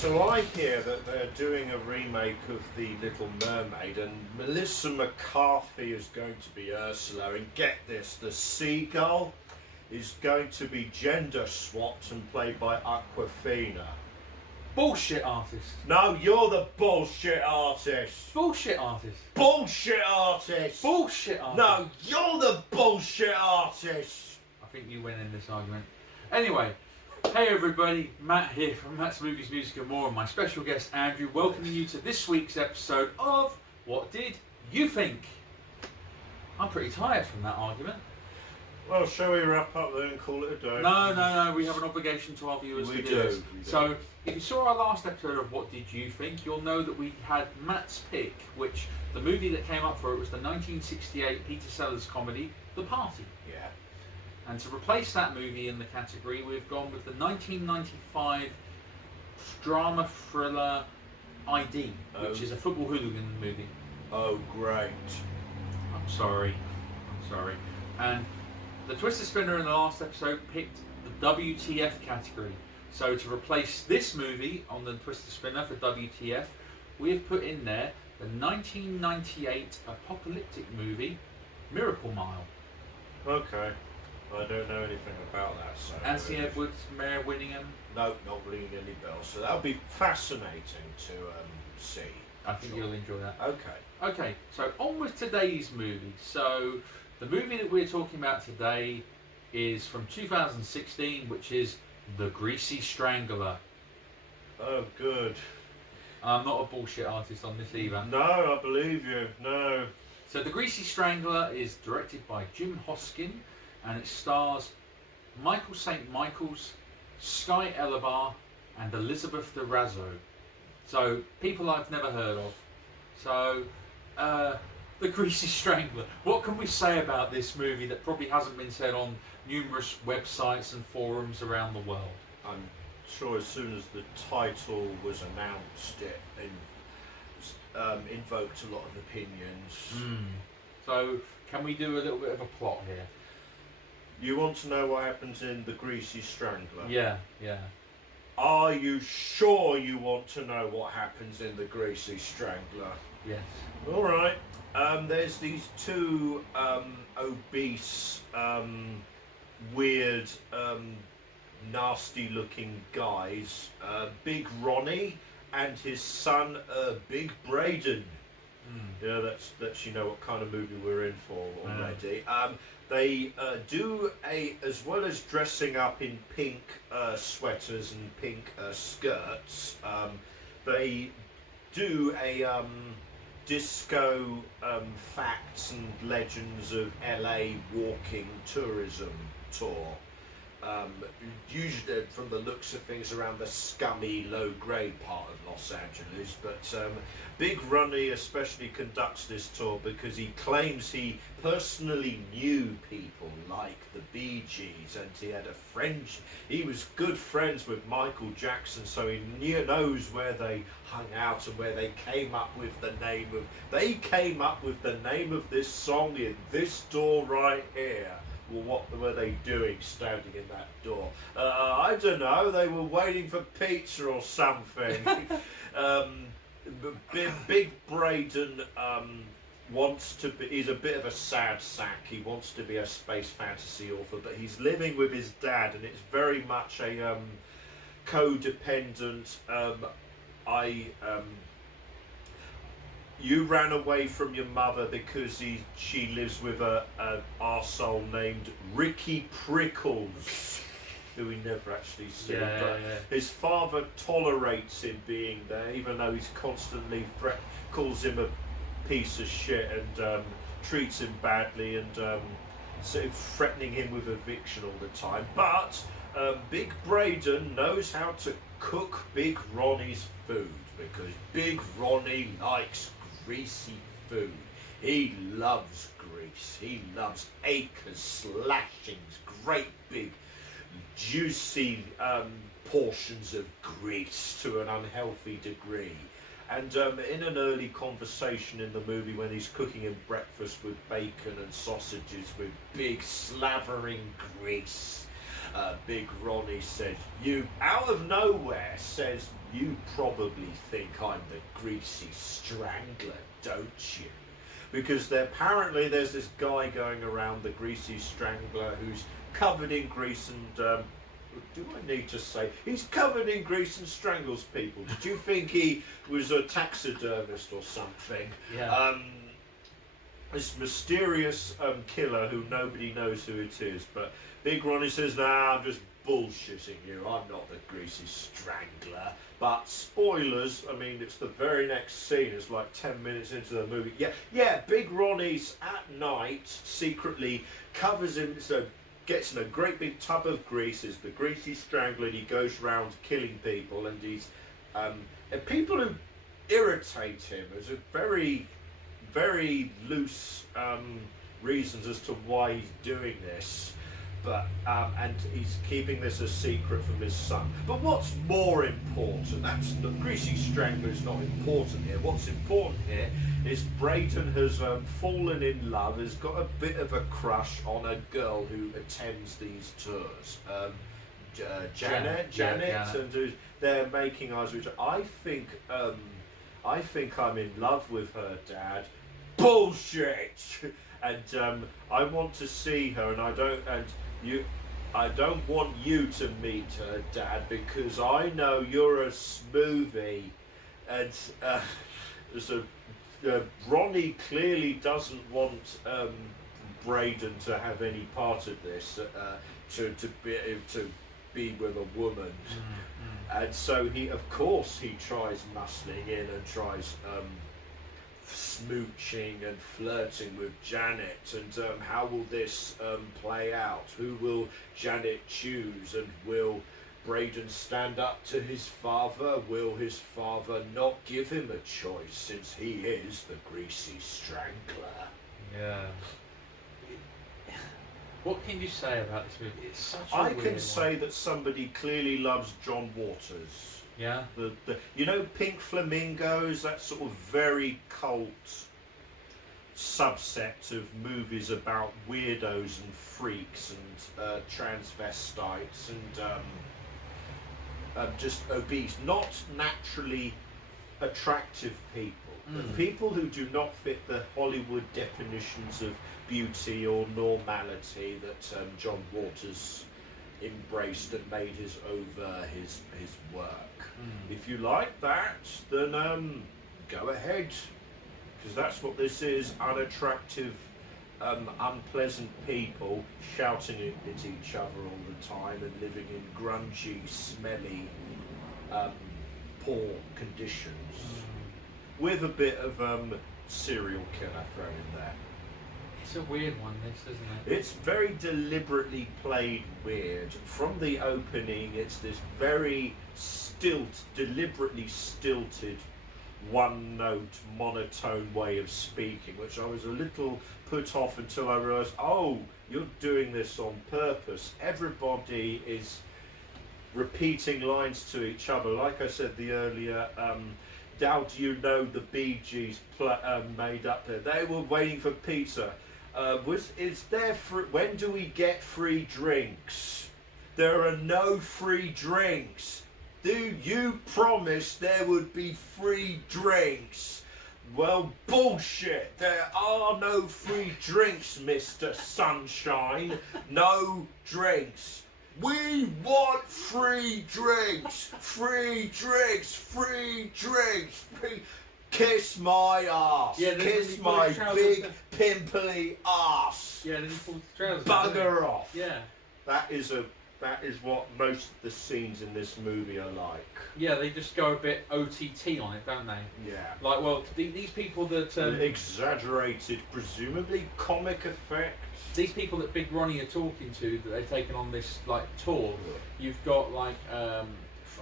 So I hear that they're doing a remake of The Little Mermaid, and Melissa McCarthy is going to be Ursula. And get this, the seagull is going to be gender swapped and played by Aquafina. Bullshit artist. No, you're the bullshit artist. Bullshit artist. Bullshit artist. Bullshit artist. No, you're the bullshit artist. I think you win in this argument. Anyway, hey everybody, Matt here from Matt's Movies, Music and More, and my special guest Andrew, welcoming you to this week's episode of What Did You Think? I'm pretty tired from that argument. Well, shall we wrap up then and call it a day? No, we have an obligation to our viewers We to do, do this. we do. So, if you saw our last episode of What Did You Think, you'll know that we had Matt's pick, which the movie that came up for it was the 1968 Peter Sellers comedy, The Party. Yeah. And to replace that movie in the category, we've gone with the 1995 drama thriller ID, which is a football hooligan movie. Oh, great. I'm sorry. And the Twister Spinner in the last episode picked the WTF category. So to replace this movie on the Twister Spinner for WTF, we have put in there the 1998 apocalyptic movie, Miracle Mile. Okay. I don't know anything about that. So Nancy Edwards, Mayor Winningham. No, not ringing any bells. So that'll be fascinating to see. I think you'll enjoy that. Okay. Okay, so on with today's movie. So the movie that we're talking about today is from 2016, which is The Greasy Strangler. Oh, good. I'm not a bullshit artist on this either. No, I believe you. No. So The Greasy Strangler is directed by Jim Hosking, and it stars Michael St. Michaels, Sky Elobar, and Elizabeth De Razzo. So, people I've never heard of. So, The Greasy Strangler. What can we say about this movie that probably hasn't been said on numerous websites and forums around the world? I'm sure as soon as the title was announced, it invoked a lot of opinions. So, can we do a little bit of a plot here? You want to know what happens in The Greasy Strangler? Yeah. Are you sure you want to know what happens in The Greasy Strangler? Yes. All right. There's these two obese, weird, nasty-looking guys. Big Ronnie and his son, Big Braden. Yeah, that's you know what kind of movie we're in for already. They do as well as dressing up in pink sweaters and pink skirts, they do a disco facts and legends of LA walking tourism tour. Usually from the looks of things around the scummy low-grade part of Los Angeles, but Big Ronnie especially conducts this tour because he claims he personally knew people like the Bee Gees, and he had a friend. He was good friends with Michael Jackson, so he knows where they hung out and where they came up with the name of. They came up with the name of this song in this door right here. Well, what were they doing standing in that door? I don't know. They were waiting for pizza or something. Big Braden wants to be. He's a bit of a sad sack. He wants to be a space fantasy author, but he's living with his dad, and it's very much a codependent. You ran away from your mother because she lives with a arsehole named Ricky Prickles, who we never actually see. Yeah. His father tolerates him being there, even though he's constantly calls him a piece of shit and treats him badly and sort of threatening him with eviction all the time. But Big Braden knows how to cook Big Ronnie's food because Big Ronnie likes greasy food. He loves grease. He loves acres, slashings, great big juicy portions of grease to an unhealthy degree. And in an early conversation in the movie when he's cooking him breakfast with bacon and sausages with big slavering grease, Big Ronnie says, you, out of nowhere, says, you probably think I'm the Greasy Strangler, don't you? Because apparently there's this guy going around, the Greasy Strangler, who's covered in grease and, do I need to say, he's covered in grease and strangles people. Did you think he was a taxidermist or something? Yeah. This mysterious killer who nobody knows who it is, but Big Ronnie says, nah, I'm just bullshitting you, I'm not the Greasy Strangler. But spoilers, I mean, it's the very next scene, it's like 10 minutes into the movie. Yeah, Big Ronnie's at night secretly covers him, so gets in a great big tub of grease, is the Greasy Strangler, and he goes around killing people, and he's and people who irritate him. There's a very, very loose reasons as to why he's doing this, but and he's keeping this a secret from his son. But what's more important, that's the Greasy Strangler is not important here. What's important here is Braden has fallen in love, has got a bit of a crush on a girl who attends these tours. Janet, and they're making eyes with each other. I think I'm in love with her, Dad. Bullshit! And I want to see her, and I don't want you to meet her, Dad, because I know you're a smoothie. And so Ronnie clearly doesn't want Braden to have any part of this, to be with a woman. And so of course he tries muscling in and tries smooching and flirting with Janet, and how will this play out? Who will Janet choose, and will Braden stand up to his father? Will his father not give him a choice, since he is the Greasy Strangler? Yeah. What can you say about this movie? It's such a I weird can one. say that somebody clearly loves John Waters. Yeah. You know, Pink Flamingos, that sort of very cult subset of movies about weirdos and freaks and transvestites and just obese, not naturally attractive people. The people who do not fit the Hollywood definitions of beauty or normality that John Waters embraced and made his work. If you like that, then go ahead, because that's what this is: unattractive, unpleasant people shouting at each other all the time and living in grungy, smelly, poor conditions, with a bit of serial killer thrown in there. It's a weird one, this, isn't it? It's very deliberately played weird. From the opening, it's this very deliberately stilted, one-note, monotone way of speaking, which I was a little put off until I realised, oh, you're doing this on purpose. Everybody is repeating lines to each other. Like I said the earlier, how do you know the Bee Gees made up there? They were waiting for pizza. When do we get free drinks? There are no free drinks. Do you promise there would be free drinks? Well, bullshit. There are no free drinks, Mr. Sunshine. No drinks. We want free drinks. Free drinks. Free drinks. Kiss my ass. Yeah, kiss my big pimply ass. Yeah, then he pulls the trousers. Bugger off. Yeah. That is what most of the scenes in this movie are like. Yeah, they just go a bit OTT on it, don't they? Yeah. Like, well, these people that... exaggerated, presumably comic effects. These people that Big Ronnie are talking to, that they've taken on this, like, tour, you've got, like, I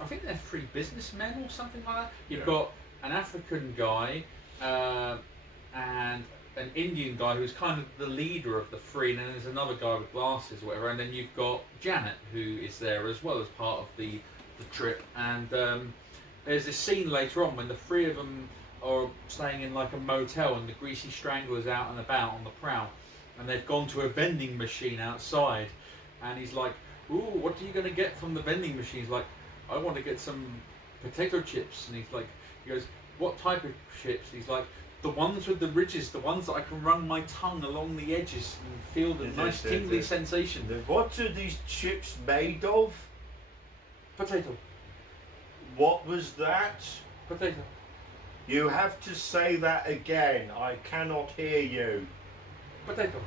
think they're free businessmen or something like that. You've got an African guy and an Indian guy who's kind of the leader of the three, and then there's another guy with glasses or whatever, and then you've got Janet, who is there as well as part of the trip. And there's this scene later on when the three of them are staying in like a motel, and the Greasy Strangler's out and about on the prowl, and they've gone to a vending machine outside, and he's like, "Ooh, what are you going to get from the vending machine?" He's like, "I want to get some potato chips." And he goes, "What type of chips?" He's like, "The ones with the ridges, the ones that I can run my tongue along the edges and feel the nice tingly sensation." What are these chips made of? Potato. What was that? Potato. You have to say that again. I cannot hear you. Potato.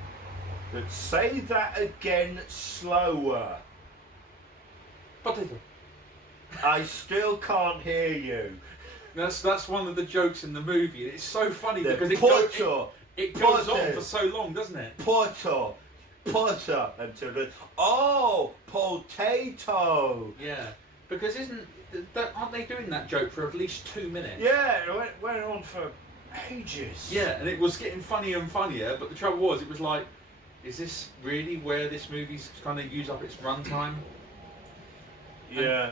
But say that again slower. Potato. I still can't hear you. That's one of the jokes in the movie. It's so funny because it goes on for so long, doesn't it? Potato. Until the potato. Yeah, because aren't they doing that joke for at least 2 minutes? Yeah, it went on for ages. Yeah, and it was getting funnier and funnier. But the trouble was, it was like, is this really where this movie's kind of use up its runtime? Yeah,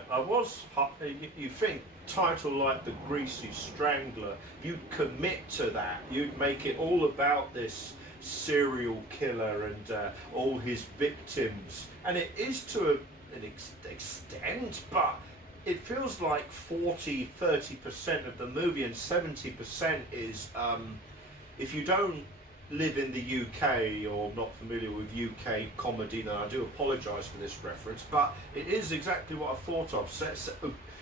you think title like The Greasy Strangler, you'd commit to that. You'd make it all about this serial killer and all his victims. And it is to an extent, but it feels like 30% of the movie and 70% is, if you don't live in the UK or not familiar with UK comedy, then I do apologise for this reference, but it is exactly what I thought of.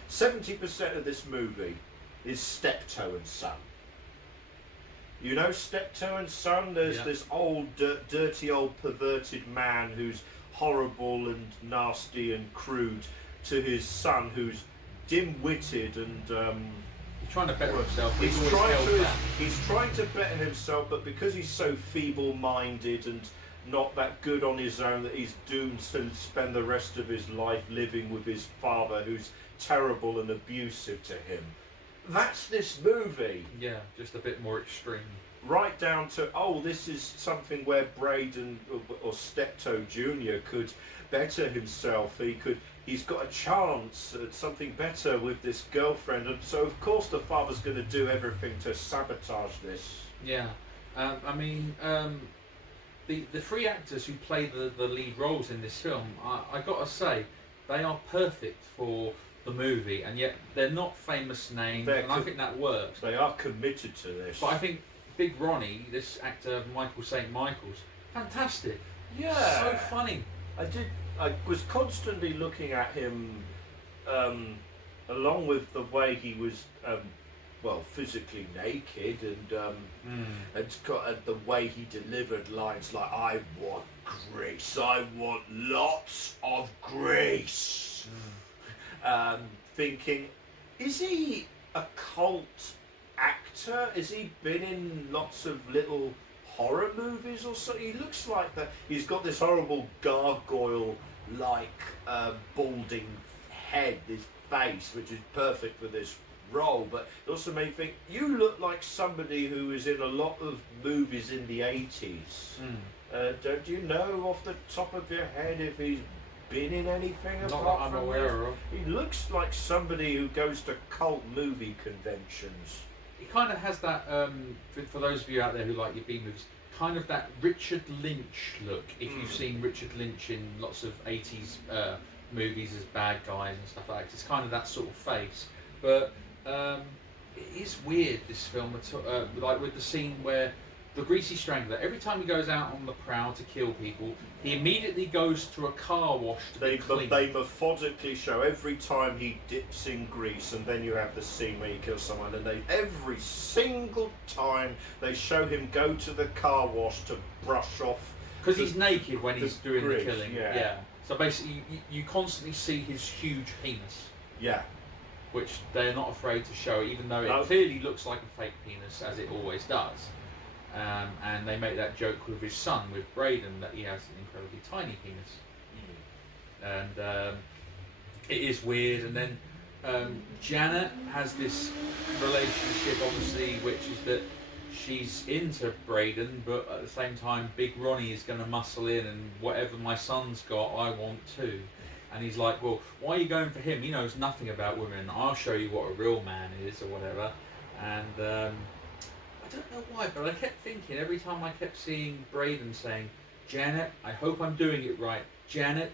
70% of this movie is Steptoe Son. You know Steptoe Son? There's this old, dirty old perverted man who's horrible and nasty and crude to his son, who's dim-witted and he's trying to better himself. He's trying to better himself, but because he's so feeble-minded and not that good on his own, that he's doomed to spend the rest of his life living with his father, who's terrible and abusive to him. That's this movie. Yeah, just a bit more extreme. Right down to, this is something where Braden or Steptoe Jr. could better himself. He's got a chance at something better with this girlfriend, and so of course the father's going to do everything to sabotage this. Yeah, the three actors who play the lead roles in this film, I got to say, they are perfect for the movie, and yet they're not famous names, and I think that works. They are committed to this. But I think Big Ronnie, this actor Michael St. Michael's, fantastic. Yeah. So funny. I was constantly looking at him, along with the way he was, physically naked, and the way he delivered lines like, "I want grease, I want lots of grease." Thinking, is he a cult actor? Has he been in lots of little horror movies or so? He looks like that. He's got this horrible gargoyle-like balding head, this face, which is perfect for this role. But it also made me think, you look like somebody who was in a lot of movies in the 80s. Don't you know off the top of your head if he's been in anything Not apart that I'm from aware of. He looks like somebody who goes to cult movie conventions. He kind of has that, for those of you out there who like your B movies, kind of that Richard Lynch look. If you've seen Richard Lynch in lots of 80s movies as bad guys and stuff like that, it's kind of that sort of face. But it is weird, this film, like with the scene where the Greasy Strangler, every time he goes out on the prowl to kill people, he immediately goes to a car wash to be clean. They methodically show every time he dips in grease, and then you have the scene where he kills someone, and every single time they show him go to the car wash to brush off. Because he's naked when he's doing grease, the killing. Yeah. So basically, you constantly see his huge penis. Yeah. Which they're not afraid to show, even though it clearly looks like a fake penis, as it always does. And they make that joke with his son, with Braden, that he has an incredibly tiny penis. And it is weird. And then Janet has this relationship, obviously, which is that she's into Braden, but at the same time, Big Ronnie is going to muscle in, and whatever my son's got, I want too. And he's like, well, why are you going for him? He knows nothing about women. I'll show you what a real man is, or whatever. And I don't know why, but I kept thinking, every time I kept seeing Braden saying, Janet, I hope I'm doing it right. Janet,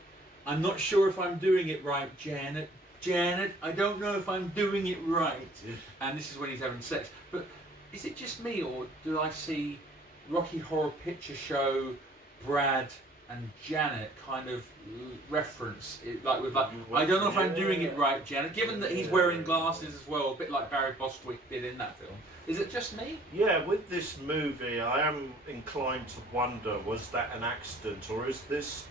I'm not sure if I'm doing it right, Janet. Janet, I don't know if I'm doing it right. And this is when he's having sex. But is it just me, or do I see Rocky Horror Picture Show, Brad and Janet kind of reference it, like with like, I don't know if I'm doing it right, Janet, given that he's wearing glasses as well, a bit like Barry Bostwick did in that film. Is it just me? Yeah, with this movie, I am inclined to wonder, was that an accident, or is this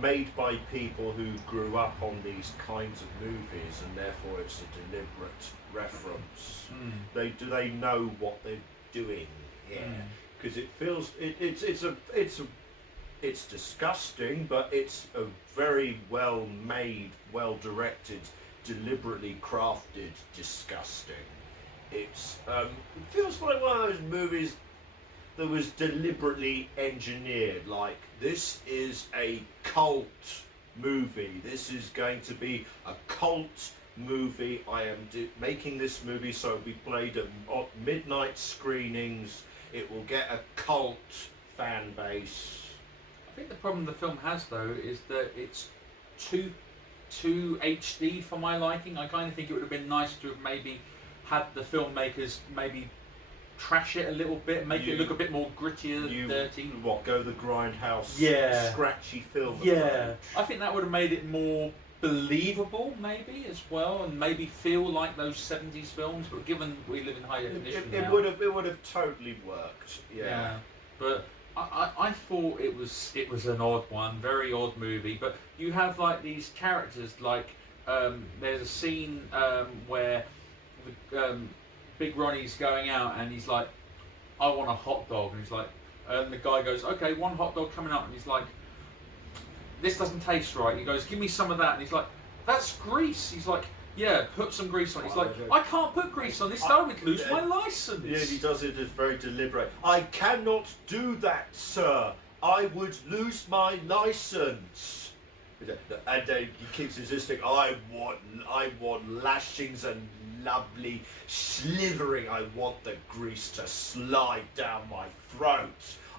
made by people who grew up on these kinds of movies, and therefore it's a deliberate reference? Do they know what they're doing here? Because it feels it's disgusting, but it's a very well made, well directed, deliberately crafted disgusting. It feels like one of those movies that was deliberately engineered. Like, this is a cult movie. This is going to be a cult movie. I am making this movie so it'll be played at midnight screenings. It will get a cult fan base. I think the problem the film has, though, is that it's too HD for my liking. I kind of think it would have been nice to have maybe had the filmmakers maybe trash it a little bit, make it look a bit more grittier, dirty. What, go the grindhouse, scratchy film? Yeah, I think that would have made it more believable, maybe, as well, and maybe feel like those 70s films. But given we live in high definition it would have totally worked. Yeah. But I thought it was an odd one, very odd movie. But you have like these characters, like there's a scene where Big Ronnie's going out and he's like, I want a hot dog, and he's like, and the guy goes, okay, one hot dog coming up, and he's like, this doesn't taste right. He goes, give me some of that, and he's like, that's grease. He's like, yeah, put some grease on. He's like, I can't put grease on this, I would lose my license. Yeah, he does it as very deliberate. I cannot do that, sir. I would lose my license. And then he keeps insisting, I want lashings and lovely slithering. I want the grease to slide down my throat.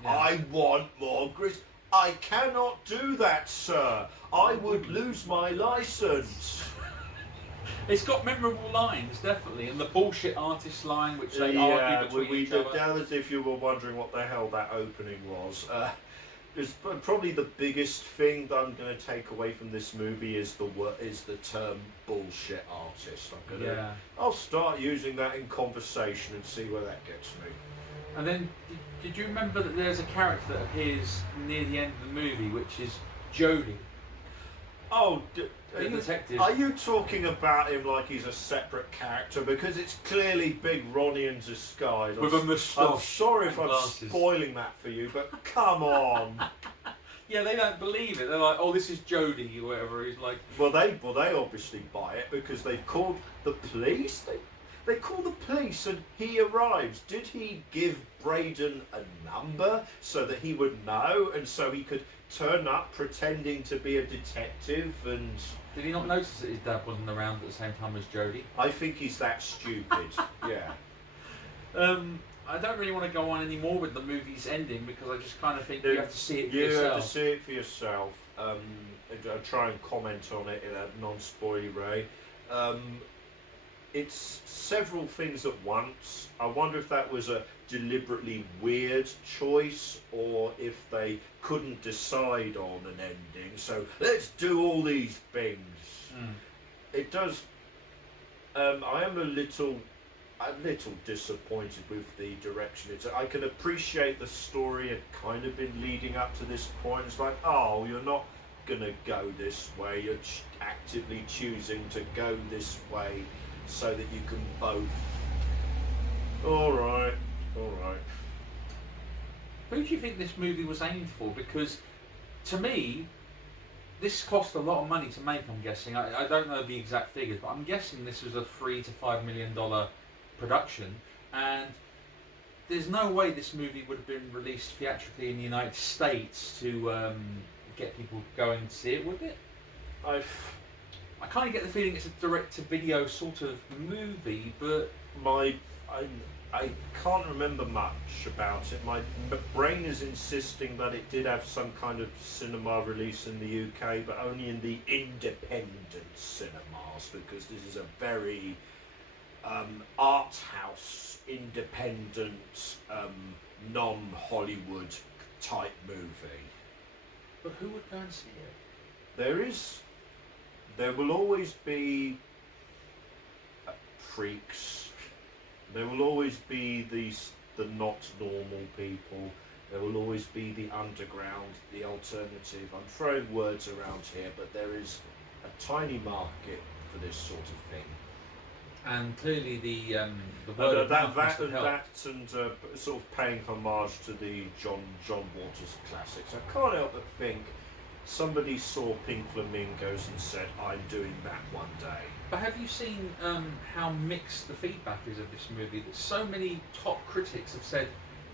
Yeah. I want more grease. I cannot do that, sir. I would lose my license. It's got memorable lines, definitely, and the bullshit artist line, which they argue between each other. Down as if you were wondering what the hell that opening was. It's probably the biggest thing that I'm going to take away from this movie is the term bullshit artist. I'll start using that in conversation and see where that gets me. And then, did you remember that there's a character that appears near the end of the movie, which is Jodi? Oh, the detective. Are you talking about him like he's a separate character? Because it's clearly Big Ronnie in disguise. With a moustache. I'm sorry if I'm spoiling that for you, but come on. Yeah, they don't believe it. They're like, oh, this is Jodi or whatever. He's like... Well, they obviously buy it because they've called the police. They call the police and he arrives. Did he give Braden a number so that he would know and so he could turn up pretending to be a detective? And did he not notice that his dad wasn't around at the same time as Jodi? I think he's that stupid. Yeah. I don't really want to go on anymore with the movie's ending because I just kind of think you have to see it for yourself. You have to see it for yourself. I'll try and comment on it in a non-spoilery way. It's several things at once. I wonder if that was a deliberately weird choice or if they couldn't decide on an ending. So let's do all these things. It does. I am a little disappointed with the direction. I can appreciate the story had kind of been leading up to this point. It's like, oh, you're not gonna go this way. You're actively choosing to go this way. So that you can both. All right. Who do you think this movie was aimed for? Because, to me, this cost a lot of money to make. I'm guessing. I don't know the exact figures, but I'm guessing this was a $3 to $5 million production, and there's no way this movie would have been released theatrically in the United States to get people going to see it, would it? I kind of get the feeling it's a direct-to-video sort of movie, but I can't remember much about it. My brain is insisting that it did have some kind of cinema release in the UK, but only in the independent cinemas, because this is a very art house, independent, non-Hollywood type movie. But who would go and see it? There will always be freaks. There will always be the not normal people. There will always be the underground, the alternative. I'm throwing words around here, but there is a tiny market for this sort of thing. And clearly the word of mouth must have helped. And sort of paying homage to the John Waters classics. I can't help but think somebody saw Pink Flamingos and said, "I'm doing that one day." But have you seen how mixed the feedback is of this movie? That so many top critics have said,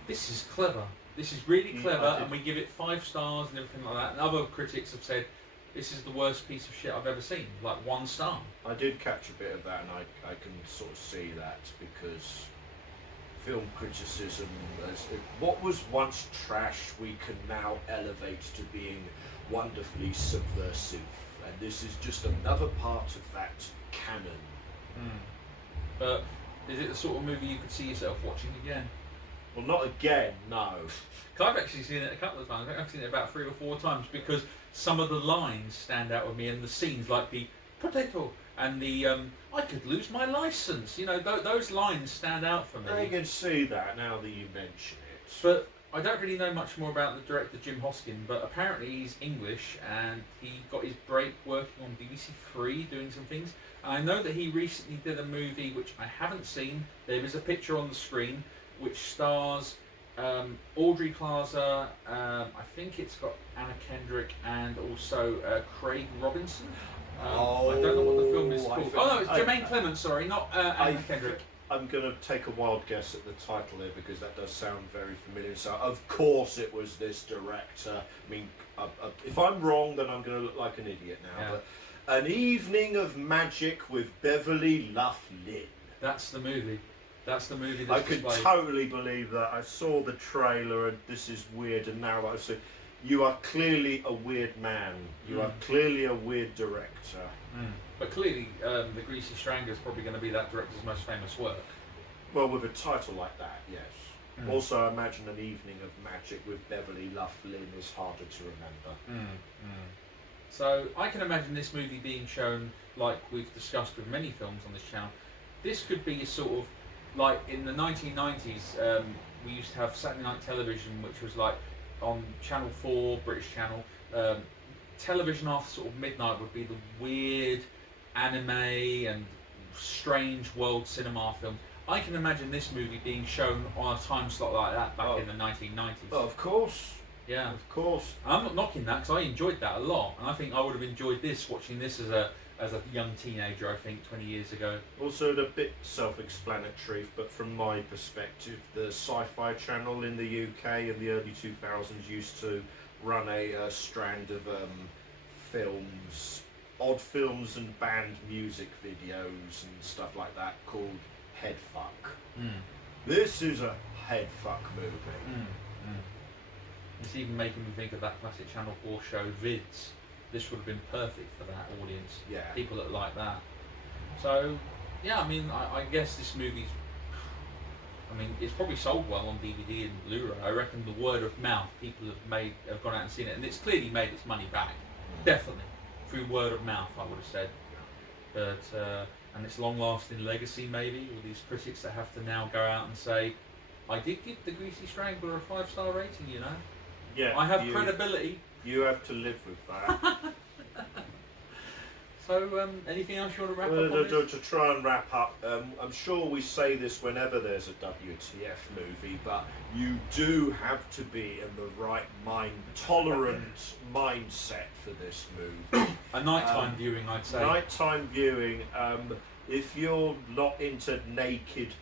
"This is clever. This is really clever," and we give it 5 stars and everything like that. And other critics have said, "This is the worst piece of shit I've ever seen." Like 1 star. I did catch a bit of that, and I can sort of see that, because film criticism, what was once trash, we can now elevate to being wonderfully subversive, and this is just another part of that canon. But is it the sort of movie you could see yourself watching again? Well, not again, no. I've actually seen it a couple of times. I think I've seen it about 3 or 4 times, because some of the lines stand out with me, and the scenes, like the potato and the I could lose my license. You know, those lines stand out for me. I can see that now that you mention it. But I don't really know much more about the director Jim Hosking, but apparently he's English, and he got his break working on BBC 3 doing some things. And I know that he recently did a movie which I haven't seen. There is a picture on the screen which stars Audrey Plaza, I think it's got Anna Kendrick, and also Craig Robinson. I don't know what the film is called. Oh no, it's Jermaine Clement, sorry, not Anna Kendrick. I'm going to take a wild guess at the title here, because that does sound very familiar. So, of course, it was this director. I mean, if I'm wrong, then I'm going to look like an idiot now. Yeah. But An Evening of Magic with Beverly Luff Lynn. That's the movie. That's the movie. I could totally believe that. I saw the trailer, and this is weird. And now I say, you are clearly a weird man. You are clearly a weird director. But clearly, The Greasy Strangler is probably going to be that director's most famous work. Well, with a title like that, yes. Also, I imagine An Evening of Magic with Beverly Luff Lynn is harder to remember. So I can imagine this movie being shown, like we've discussed with many films on this channel. This could be a sort of, like in the 1990s, we used to have Saturday night television, which was like on Channel 4, British channel. Television after sort of midnight would be the weird anime and strange world cinema film. I can imagine this movie being shown on a time slot like that back in the 1990s. Oh, of course. Yeah. Of course. I'm not knocking that, because I enjoyed that a lot, and I think I would have enjoyed watching this as a young teenager, I think, 20 years ago. Also, a bit self-explanatory, but from my perspective, the Sci-Fi Channel in the UK in the early 2000s used to run a strand of films, odd films and banned music videos and stuff like that, called Headfuck. This is a Headfuck movie. It's even making me think of that classic Channel 4 show, Vids. This would have been perfect for that audience. Yeah. People that like that. So, yeah, I mean, I guess this movie's... I mean, it's probably sold well on DVD and Blu-ray. I reckon the word of mouth, people have gone out and seen it, and it's clearly made its money back. Definitely. Through word of mouth, I would have said. But, and its long-lasting legacy, maybe, with these critics that have to now go out and say, I did give The Greasy Strangler a 5-star rating, you know? Yeah. I have credibility. You have to live with that. So, anything else you want to wrap up on this? To try and wrap up, I'm sure we say this whenever there's a WTF movie, but you do have to be in the right tolerant mindset for this movie. A nighttime viewing, I'd say. Nighttime viewing. If you're not into naked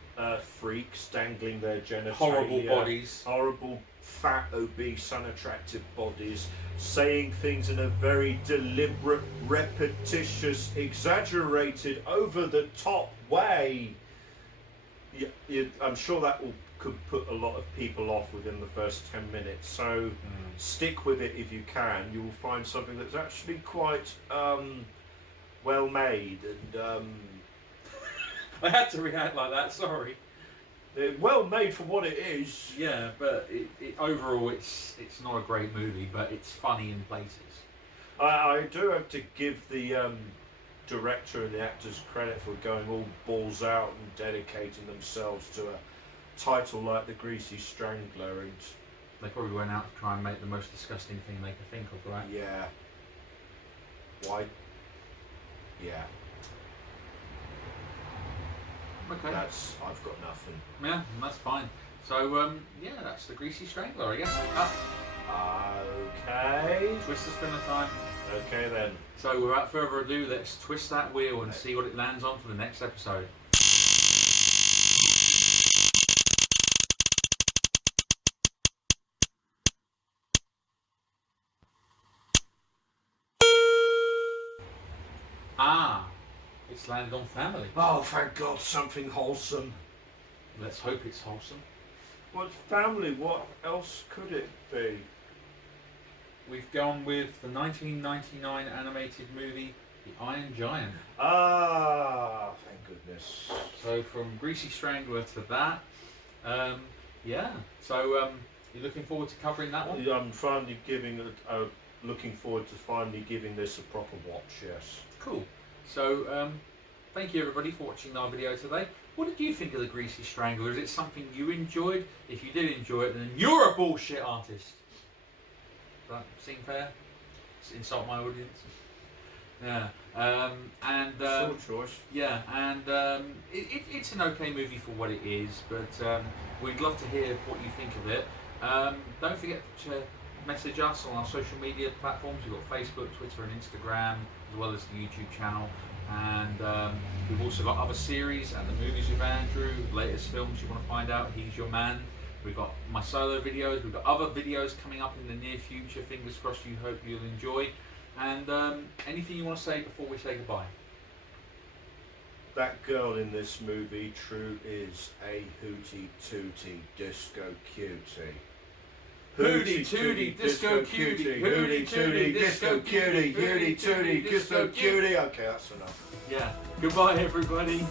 freaks dangling their genitalia, Horrible bodies. Horrible, fat, obese, unattractive bodies, saying things in a very deliberate, repetitious, exaggerated, over-the-top way. I'm sure that could put a lot of people off within the first 10 minutes. So stick with it if you can. You will find something that's actually quite well made and. I had to react like that. Sorry. Well made for what it is. Yeah, but overall, it's not a great movie, but it's funny in places. I do have to give the director and the actors credit for going all balls out and dedicating themselves to a title like The Greasy Strangler. And they probably went out to try and make the most disgusting thing they could think of, right? Yeah. Why? Yeah. Okay. I've got nothing. Yeah, that's fine. So, yeah, that's The Greasy Strangler, I guess. Okay. Twist the spinner time. Okay then. So, without further ado, let's twist that wheel and see what it lands on for the next episode. It's landed on family. Oh, thank God, something wholesome. Let's hope it's wholesome. What's family? What else could it be? We've gone with the 1999 animated movie, The Iron Giant. Ah, thank goodness. So from Greasy Strangler to that, yeah. So you're looking forward to covering that one? I'm finally looking forward to finally giving this a proper watch. Yes. Cool. So thank you everybody for watching our video today. What did you think of The Greasy Strangler? Is it something you enjoyed? If you did enjoy it, then you're a bullshit artist. Does that seem fair? Just insult my audience. Yeah. Sure choice. Yeah, and it's an okay movie for what it is, but we'd love to hear what you think of it. Don't forget to message us on our social media platforms. We've got Facebook, Twitter and Instagram, as well as the YouTube channel. And we've also got other series and the movies with Andrew, latest films you want to find out, he's your man. We've got my solo videos, we've got other videos coming up in the near future, fingers crossed, you hope you'll enjoy. And anything you want to say before we say goodbye? That girl in this movie true is a hooty tooty disco cutie. Hooty tooty disco cutie, hooty tooty disco cutie, hooty tooty disco cutie. Okay, that's enough. Yeah. Goodbye, everybody.